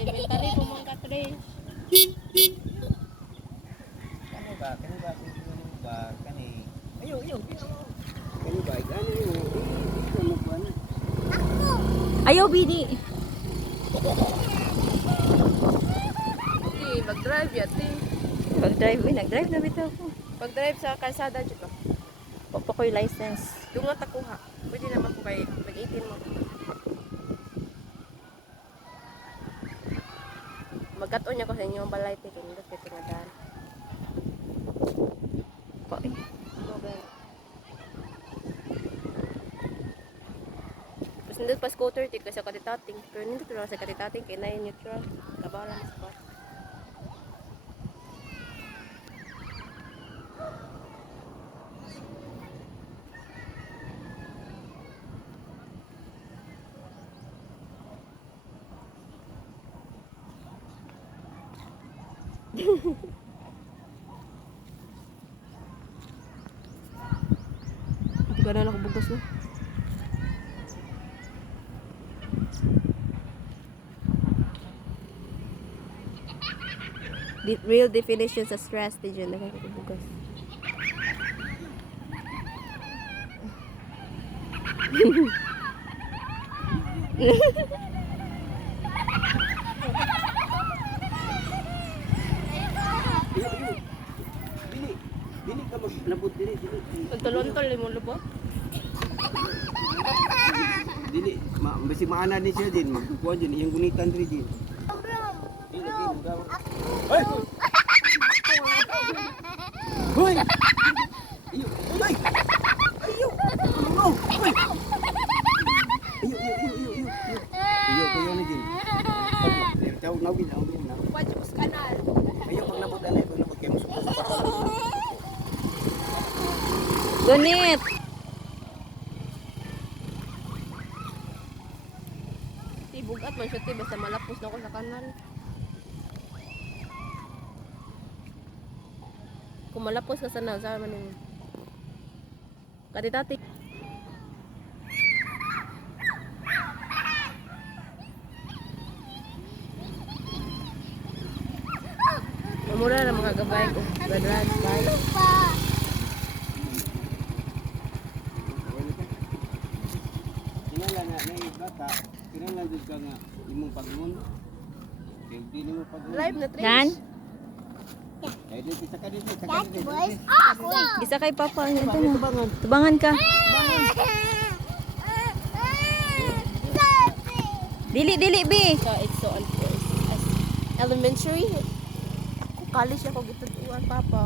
elementary po mga katre. Kani ba? Kani ba? Kani ba? Kani. Ayo. Kani ba? Kani mo. Ito mo ba na? Ayaw, Bidi. Di, mag-drive yati. Nag-drive na bitaw ko. Pag-drive sa kalsada dyan ba? Papa ko yung license. Dungat ako ha. Pwede naman po kayo. Mag-18 mo. Magkat-on niya ko sa inyo ang balay. Tingin doon kaya tingadaan. Pa eh. Tapos nandun pa scooter tik sa katitating. Pero nandun lang sa katitating kaya na neutral. Kabalan sa spot. Hindi ka na nakabugas no? Real definition sa stress. Di dyan nakabugas. Dili ka maglabot dili. Pagtalontol mo lubot. Dili, basi maana din siya din. Magkuha din iyang gunitan diri din. Dili daw. Hoy! Hoy! Iyo, hoy! Iyo! No! Hoy! Iyo. Iyo ko yun din. Taw nawin na. Wajos kanal. Ayo maglabot na maglabot kay mo. Gunit! Bugat man siya te basta malapos na ako sa kanal. Kung malapos ka sana sa man yung katitati. Mamura na mga gabay ko. Gadrag, bye. Kinala na bata, kinala jud ka nga imong pagmun. Kay di nimo pagmun. Live na trace. Dan? Kay di sa kadit Isa kay Papa. Ito na. tubangan. Tubangan ka. Dili, B. So it's so unfair. Elementary. Ako college ako gitutuan papa.